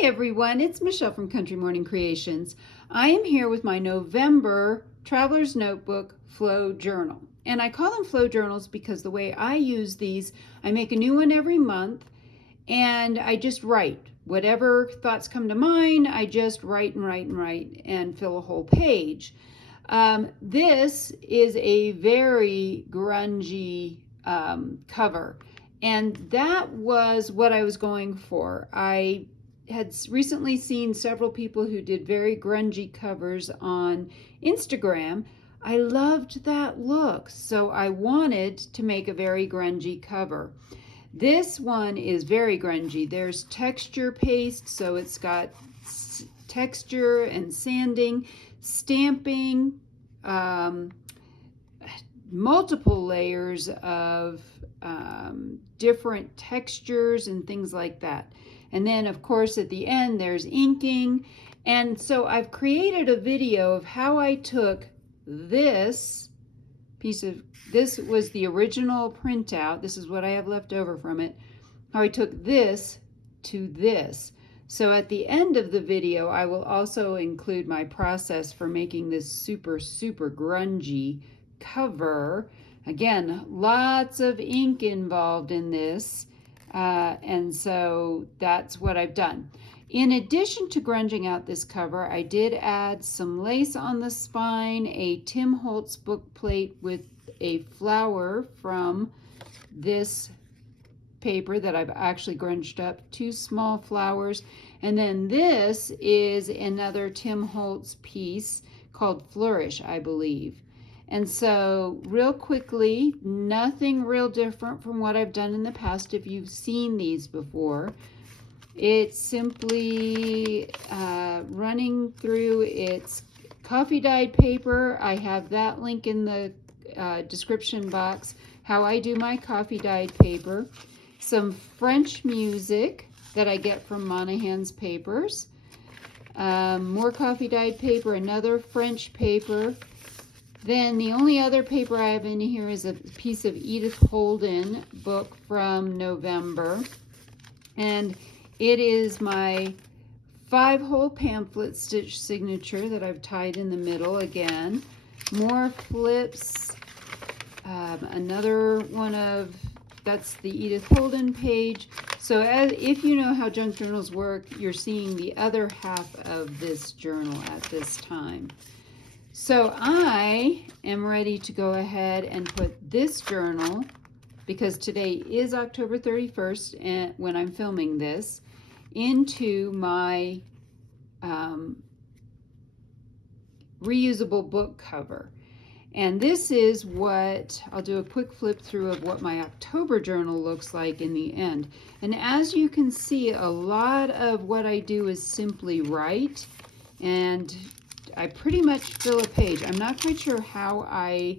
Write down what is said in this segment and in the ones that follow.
Hi everyone, it's Michelle from Country Morning Creations. I am here with my November Traveler's Notebook Flow Journal. And I call them flow journals because the way I use these, I make a new one every month and I just write. Whatever thoughts come to mind, I just write and write and write and fill a whole page. This is a very grungy cover. And that was what I was going for. I had recently seen several people who did very grungy covers on Instagram. I loved that look, so I wanted to make a very grungy cover. This one is very grungy. There's texture paste, so it's got texture and sanding, stamping, multiple layers of different textures and things like that. And then of course at the end there's inking. And so I've created a video of how I took this this was the original printout. This is what I have left over from it. How I took this to this. So at the end of the video, I will also include my process for making this super grungy cover. Again, lots of ink involved in this, and so that's what I've done. In addition to grunging out this cover, I did add some lace on the spine, a Tim Holtz book plate with a flower from this paper that I've actually grunged up, 2 small flowers, and then this is another Tim Holtz piece called Flourish, I believe. And so real quickly, nothing real different from what I've done in the past if you've seen these before. It's simply running through its coffee dyed paper. I have that link in the description box, how I do my coffee dyed paper. Some French music that I get from Monahan's Papers. More coffee dyed paper, another French paper. Then the only other paper I have in here is a piece of Edith Holden book from November. And it is my 5-hole pamphlet stitch signature that I've tied in the middle again. More flips. Another one of, that's the Edith Holden page. So if you know how junk journals work, you're seeing the other half of this journal at this time. So I am ready to go ahead and put this journal, because today is October 31st and when I'm filming this, into my reusable book cover. And this is what, I'll do a quick flip through of what my October journal looks like in the end. And as you can see, a lot of what I do is simply write, and I pretty much fill a page. I'm not quite sure how I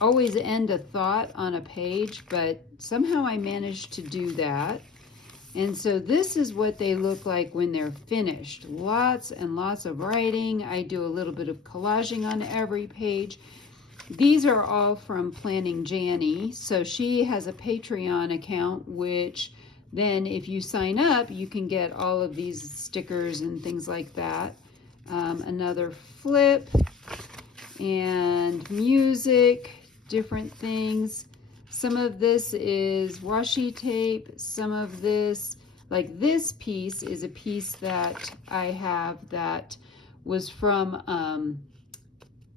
always end a thought on a page, but somehow I managed to do that. And so this is what they look like when they're finished. Lots and lots of writing. I do a little bit of collaging on every page. These are all from Planning Janny. So she has a Patreon account, which then if you sign up, you can get all of these stickers and things like that. Another flip and music, different things. Some of this is washi tape. Some of this, like this piece, is a piece that I have that was from,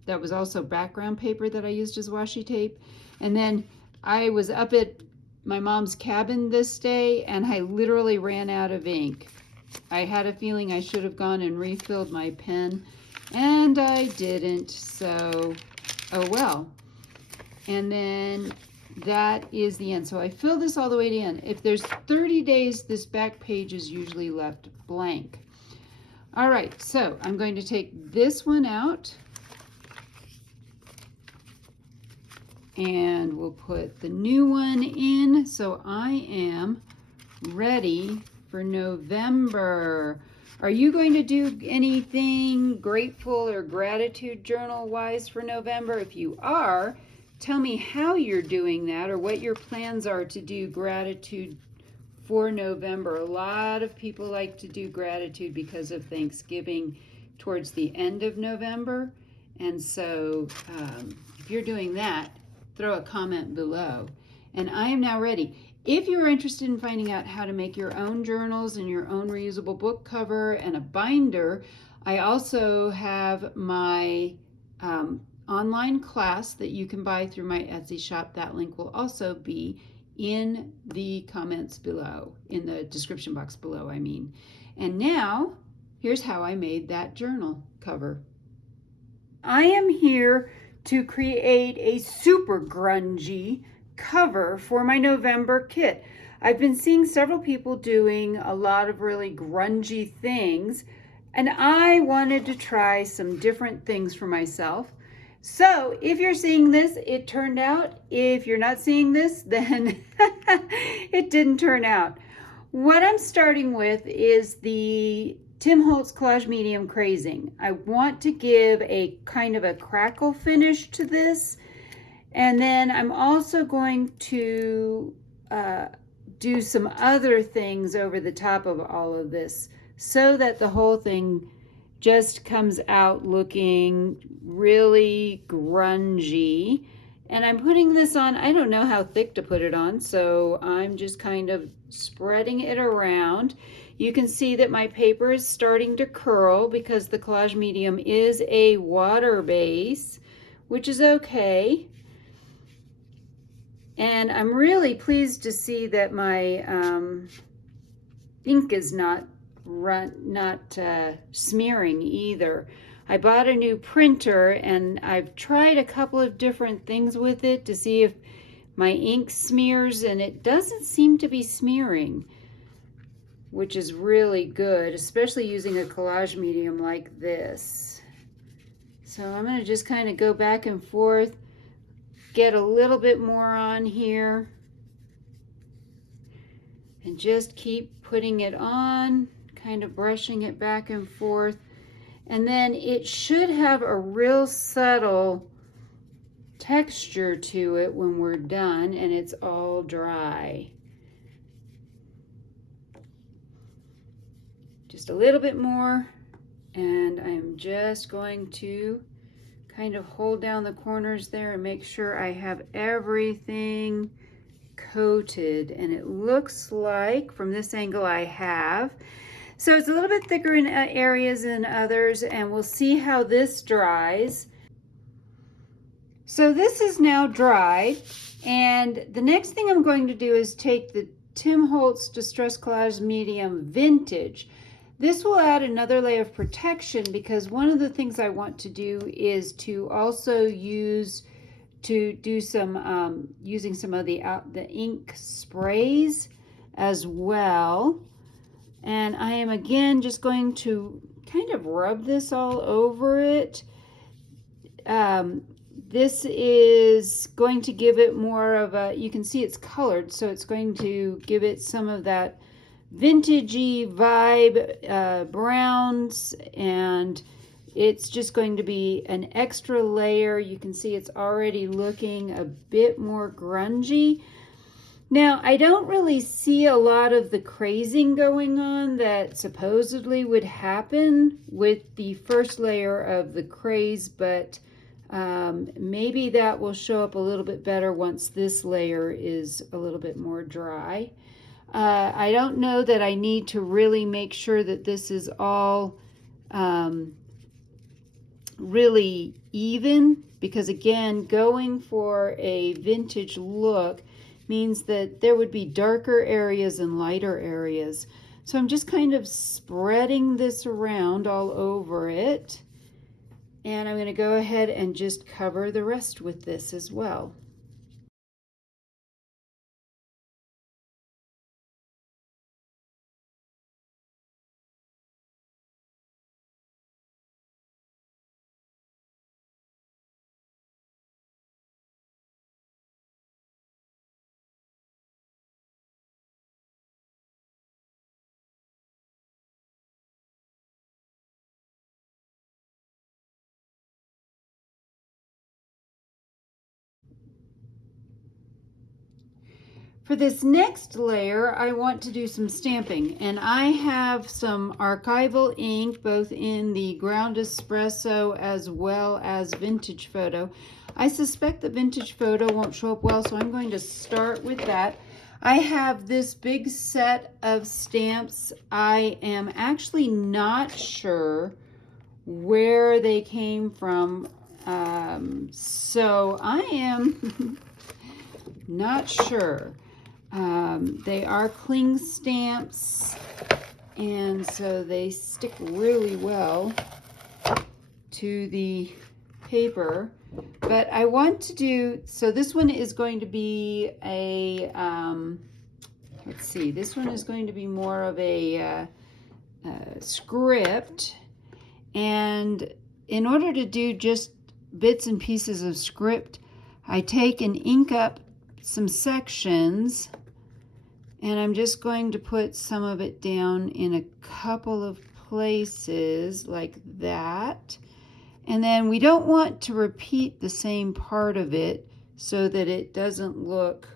that was also background paper that I used as washi tape. And then I was up at my mom's cabin this day and I literally ran out of ink. I had a feeling I should have gone and refilled my pen, and I didn't, so oh well. And then that is the end. So I fill this all the way to the end. If there's 30 days, this back page is usually left blank. All right, so I'm going to take this one out, and we'll put the new one in. So I am ready for November. Are you going to do anything grateful or gratitude journal wise for November? If you are, tell me how you're doing that or what your plans are to do gratitude for November. A lot of people like to do gratitude because of Thanksgiving towards the end of November. And so if you're doing that, throw a comment below. And I am now ready. If you're interested in finding out how to make your own journals and your own reusable book cover and a binder, I also have my online class that you can buy through my Etsy shop. That link will also be in the comments below, in the description box below, I mean. And now, here's how I made that journal cover. I am here to create a super grungy cover for my November kit. I've been seeing several people doing a lot of really grungy things, and I wanted to try some different things for myself. So if you're seeing this, it turned out. If you're not seeing this, then it didn't turn out. What I'm starting with is the Tim Holtz Collage Medium Crazing. I want to give a kind of a crackle finish to this. And then I'm also going to do some other things over the top of all of this so that the whole thing just comes out looking really grungy. And I'm putting this on, I don't know how thick to put it on, so I'm just kind of spreading it around. You can see that my paper is starting to curl because the collage medium is a water base, which is okay. And I'm really pleased to see that my ink is not smearing either. I bought a new printer and I've tried a couple of different things with it to see if my ink smears, and it doesn't seem to be smearing, which is really good, especially using a collage medium like this. So I'm going to just kind of go back and forth, get a little bit more on here, and just keep putting it on, kind of brushing it back and forth. And then it should have a real subtle texture to it when we're done and it's all dry. Just a little bit more, and I'm just going to kind of hold down the corners there and make sure I have everything coated. And it looks like from this angle I have. So it's a little bit thicker in areas than others, and we'll see how this dries. So this is now dry, and the next thing I'm going to do is take the Tim Holtz Distress Collage Medium Vintage. This will add another layer of protection because one of the things I want to do is to also use to do some using some of the ink sprays as well. And I am again just going to kind of rub this all over it. This is going to give it more of a, you can see it's colored, so it's going to give it some of that vintagey vibe, browns, and it's just going to be an extra layer. You can see it's already looking a bit more grungy. Now, I don't really see a lot of the crazing going on that supposedly would happen with the first layer of the craze, but maybe that will show up a little bit better once this layer is a little bit more dry. I don't know that I need to really make sure that this is all really even, because again, going for a vintage look means that there would be darker areas and lighter areas. So I'm just kind of spreading this around all over it. And I'm going to go ahead and just cover the rest with this as well. For this next layer, I want to do some stamping, and I have some archival ink, both in the ground espresso as well as vintage photo. I suspect the vintage photo won't show up well, so I'm going to start with that. I have this big set of stamps. I am actually not sure where they came from, so I am not sure. They are cling stamps, and so they stick really well to the paper. But I want to do, so this one is going to be a, let's see, this one is going to be more of a script. And in order to do just bits and pieces of script, I take and ink up some sections, and I'm just going to put some of it down in a couple of places like that. And then we don't want to repeat the same part of it so that it doesn't look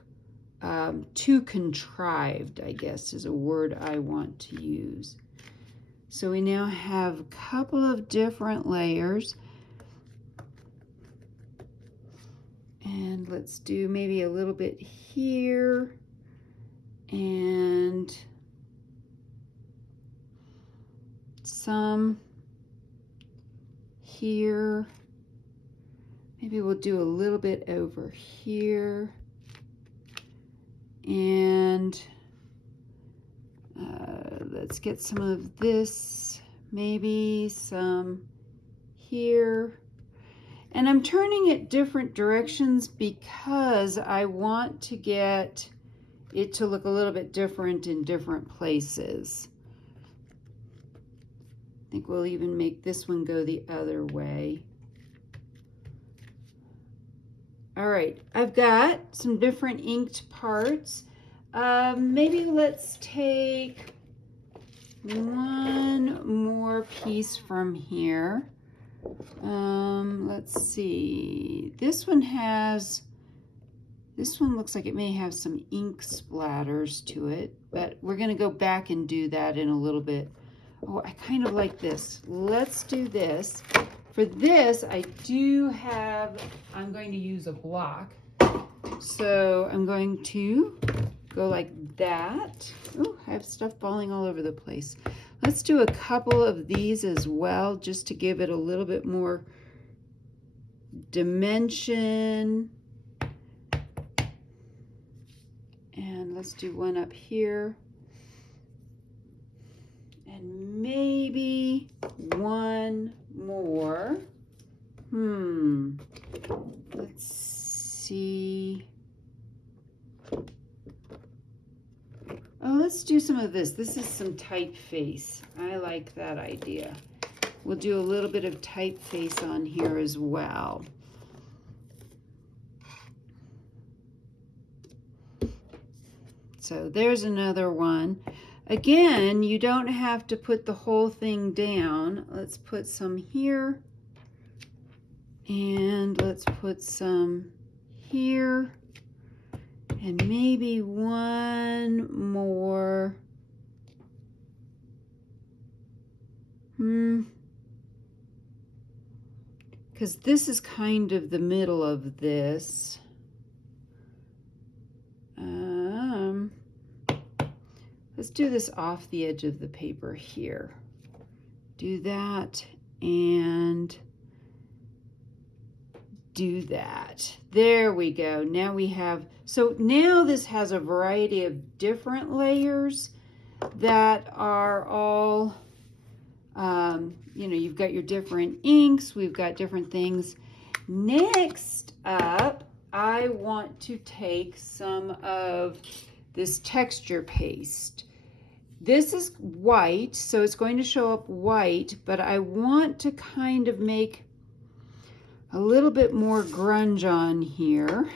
too contrived, I guess is a word I want to use. So we now have a couple of different layers. And let's do maybe a little bit here and some here. Maybe we'll do a little bit over here. And let's get some of this, maybe some here. And I'm turning it different directions because I want to get it to look a little bit different in different places. I think we'll even make this one go the other way. All right, I've got some different inked parts. Maybe let's take one more piece from here. Let's see. This one looks like it may have some ink splatters to it, but we're going to go back and do that in a little bit. Oh, I kind of like this. Let's do this. For this, I'm going to use a block. So I'm going to go like that. Oh, I have stuff falling all over the place. Let's do a couple of these as well, just to give it a little bit more dimension. And let's do one up here. And maybe one more. Let's see. Oh, let's do some of this. This is some typeface. I like that idea. We'll do a little bit of typeface on here as well. So there's another one. Again, you don't have to put the whole thing down. Let's put some here. And let's put some here. And maybe one more. Because this is kind of the middle of this. Let's do this off the edge of the paper here. Do that and do that. There we go. Now we have, so now this has a variety of different layers that are all, you know, you've got your different inks, we've got different things. Next up, I want to take some of this texture paste. This is white, so it's going to show up white, but I want to kind of make a little bit more grunge on here.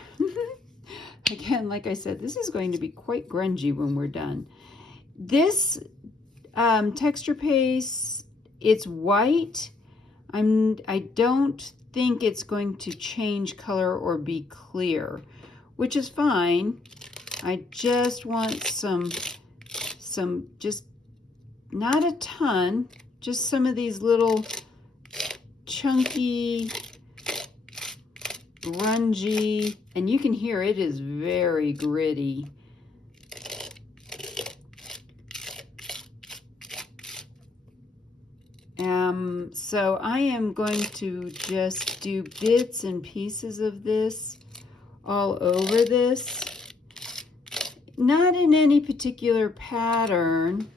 Again, like I said, this is going to be quite grungy when we're done. This texture paste, it's white. I don't think it's going to change color or be clear, which is fine. I just want some just not a ton, just some of these little chunky, grungy, and you can hear it is very gritty. So I am going to just do bits and pieces of this all over this. Not in any particular pattern.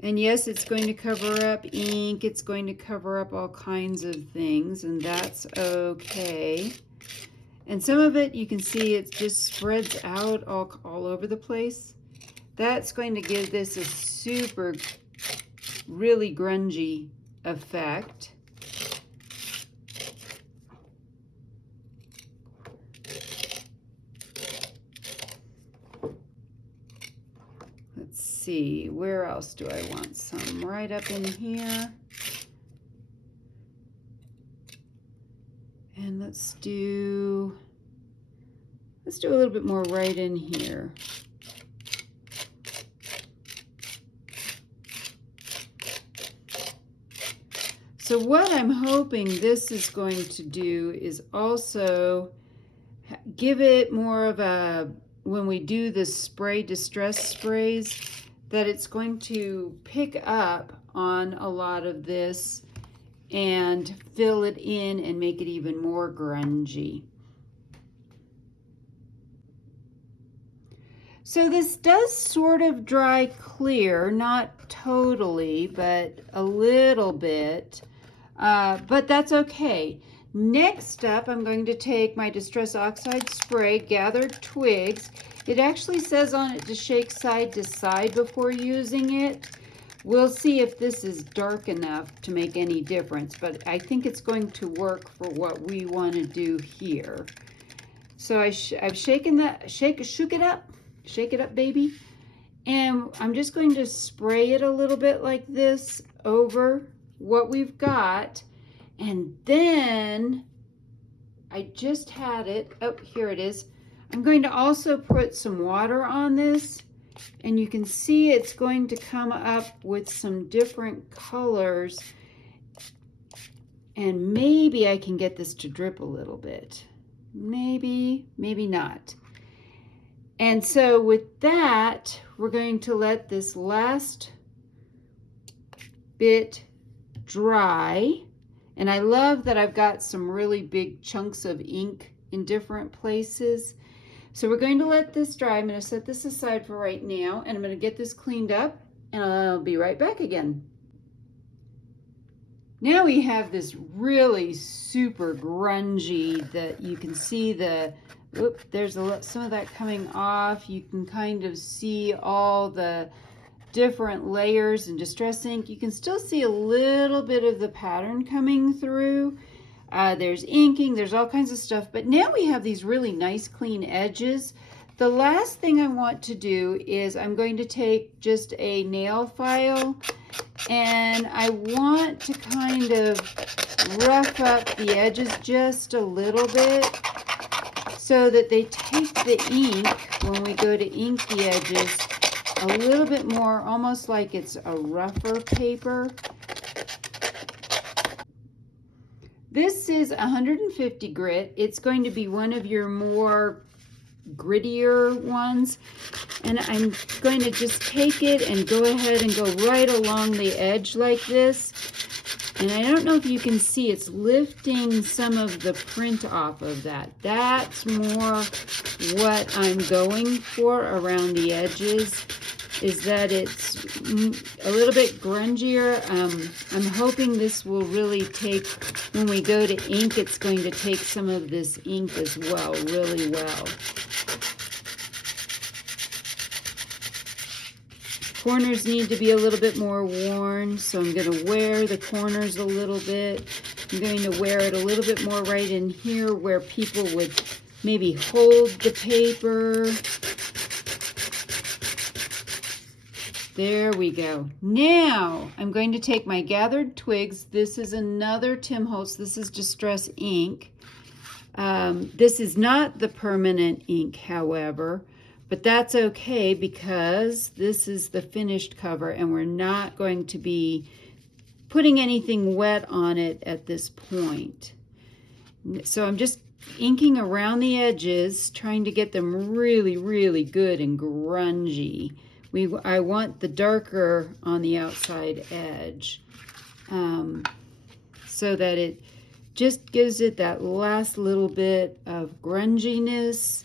And yes, it's going to cover up ink. It's going to cover up all kinds of things, and that's okay. And some of it, you can see it just spreads out all over the place. That's going to give this a super, really grungy effect. Let's see, where else do I want some? Right up in here. And let's do a little bit more right in here. So what I'm hoping this is going to do is also give it more of a, when we do the spray, distress sprays, that it's going to pick up on a lot of this and fill it in and make it even more grungy. So this does sort of dry clear, not totally, but a little bit. But that's okay. Next up, I'm going to take my Distress Oxide Spray, Gathered Twigs. It actually says on it to shake side to side before using it. We'll see if this is dark enough to make any difference, but I think it's going to work for what we want to do here. So I've shaken that, shook it up, baby. And I'm just going to spray it a little bit like this over what we've got, and then I just had it, oh, here it is. I'm going to also put some water on this, and you can see it's going to come up with some different colors, and maybe I can get this to drip a little bit. Maybe, maybe not. And so with that, we're going to let this last bit dry. And I love that I've got some really big chunks of ink in different places. So we're going to let this dry. I'm going to set this aside for right now, and I'm going to get this cleaned up, and I'll be right back again. Now we have this really super grungy that you can see the, oops, there's some of that coming off. You can kind of see all the different layers and distress ink. You can still see a little bit of the pattern coming through. There's inking, there's all kinds of stuff, but now we have these really nice clean edges. The last thing I want to do is I'm going to take just a nail file, and I want to kind of rough up the edges just a little bit so that they take the ink, when we go to ink the edges, a little bit more, almost like it's a rougher paper. This is 150 grit. It's going to be one of your more grittier ones. And I'm going to just take it and go ahead and go right along the edge like this. And I don't know if you can see, it's lifting some of the print off of that. That's more what I'm going for around the edges, is that it's a little bit grungier. I'm hoping this will really take, when we go to ink, it's going to take some of this ink as well, really well. Corners need to be a little bit more worn, so I'm going to wear the corners a little bit. I'm going to wear it a little bit more right in here where people would maybe hold the paper. There we go. Now I'm going to take my Gathered Twigs. This is another Tim Holtz. This is Distress ink. This is not the permanent ink, however, but that's okay because this is the finished cover and we're not going to be putting anything wet on it at this point. So I'm just inking around the edges, trying to get them really, really good and grungy. I want the darker on the outside edge so that it just gives it that last little bit of grunginess,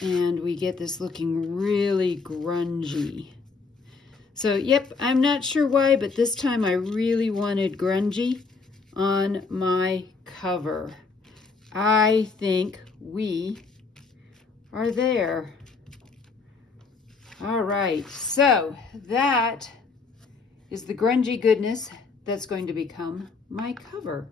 and we get this looking really grungy. So yep, I'm not sure why, but this time I really wanted grungy on my cover. I think we are there. All right, so that is the grungy goodness that's going to become my cover.